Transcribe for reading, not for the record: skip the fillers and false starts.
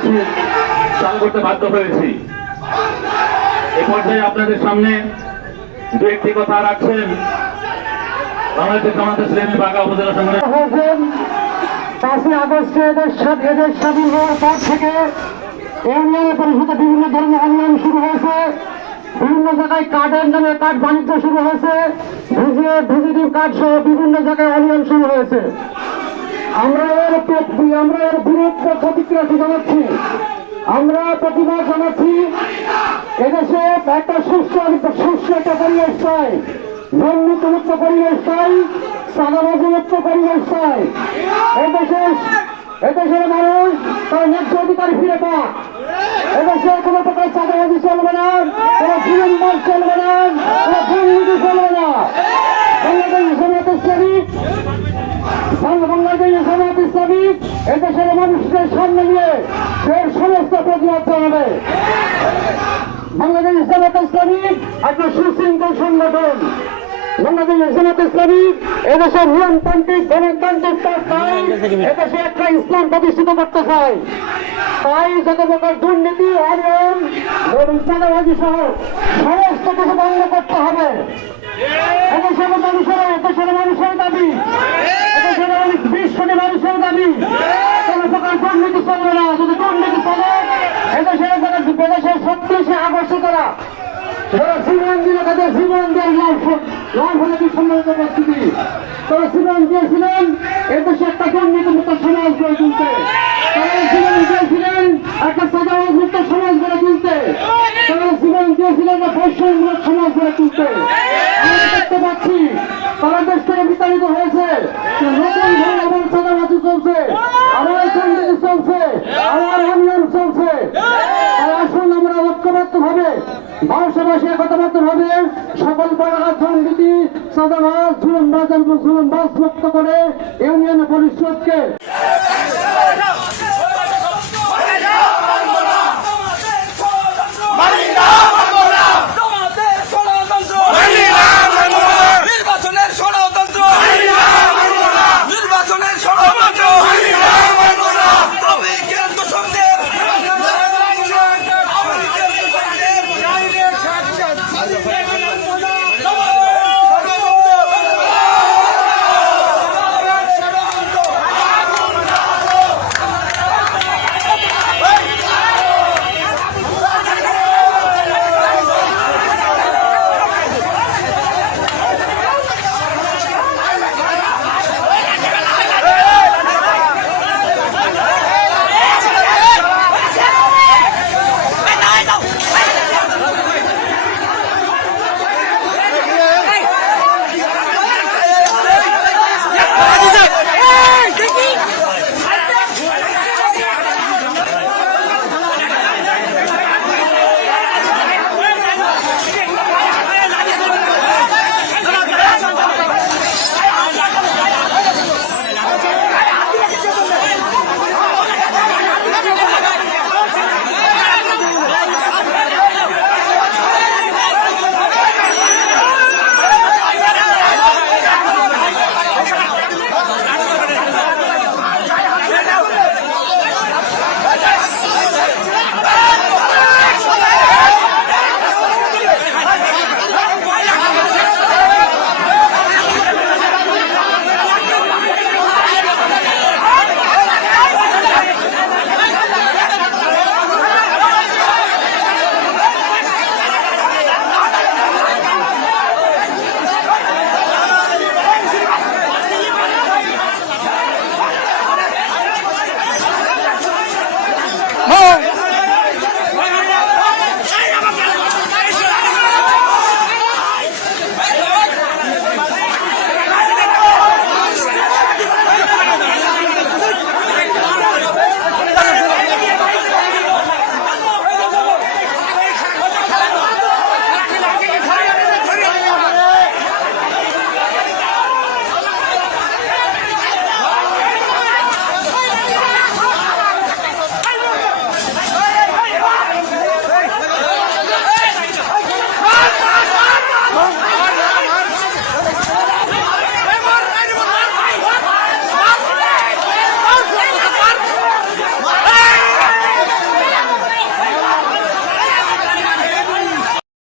কর্মসূচি চালু করতে বাধ্য হয়েছি। এ পর্যায়ে আপনাদের সামনে দু একটি কথা রাখছেন বাংলাদেশ জামায়াতে ইসলামী বাগা উপজেলা সংগঠন। 5ই আগস্টে এদের স্বাধীন হওয়ার পর থেকে ইউনিয়ন পরিষদে বিভিন্ন ধরনের অনিয়ম শুরু হয়েছে। বিভিন্ন জায়গায় কার্ডের নামে কার্ড বাণিজ্য শুরু হয়েছে, ভিজিটিং কার্ড সহ বিভিন্ন জায়গায় অনিয়ম শুরু হয়েছে। আমরা এর বিরুদ্ধে প্রতিক্রিয়া জানাচ্ছি, আমরা প্রতিবাদ জানাচ্ছি। এদেশে একটা সুস্থ একটা পরিবেশ চাই, দুর্নীতিমুক্ত পরিবেশ চাই, চাঁদাবাজিমুক্ত পরিবেশ চাই। এদেশের মানুষ তার ন্যায্য অধিকার ফিরে পাক। এদেশে কোনো প্রকার চাঁদাবাজি চলবে না, কোনো জীবনবাদ চলবে না, কোনো দুর্নীতি চলবে না। বাংলাদেশ জামায়াত ইসলামী এদেশের মানুষদের সামনে নিয়ে এর সমস্ত প্রতিবাদ জানাবে। বাংলাদেশ জামায়াত ইসলামী একটা সুশৃঙ্খল সংগঠন। বাংলাদেশ জামায়াত ইসলামী এদেশের নিয়মতান্ত্রিক গণতান্ত্রিক চাই, এদেশে একটা ইসলাম প্রতিষ্ঠিত করতে চাই। তাই যত প্রকার দুর্নীতি অনিয়ম এবং চাঁদাবাজি সহ সমস্ত কিছু বন্ধ করতে হবে। এদেশের মানুষের দাবি, এদেশের 20 কোটি মানুষের দাবি, কোন প্রকার দুর্নীতি চলবে না। যদি দুর্নীতি চলে এদেশের 36 আগস্ট যারা জীবন দিল, তাদের জীবন দেওয়ার লাভ হলে সম্মানিত উপস্থিতি, তারা জীবন দিয়েছিলেন এদেশে একটা দুর্নীতিমুক্ত সমাজ গড়ে তুলতে, তারা জীবন দিয়েছিলেন একটা চাঁদাবাজমুক্ত সমাজ গড়ে তুলতে, তারা জীবন দিয়েছিলেন একটা বৈষম্যমূলক সমাজ গড়ে তুলতে। আমরা দেখতে পাচ্ছি তারা দেশ থেকে বিতাড়িত হয়েছে, নতুন ভাবে আবার চাঁদাবাজি চলছে, আবার দুর্নীতি চলছে, আবার অনিয়ম চলছে। তাই আসুন আমরা ঐক্যবদ্ধ ভাবে ভারতবাসী একতাবদ্ধ ভাবে সকল প্রকার দুর্নীতি, চাঁদাবাজ, জুলুমবাজ মুক্ত করে ইউনিয়ন পরিষদকে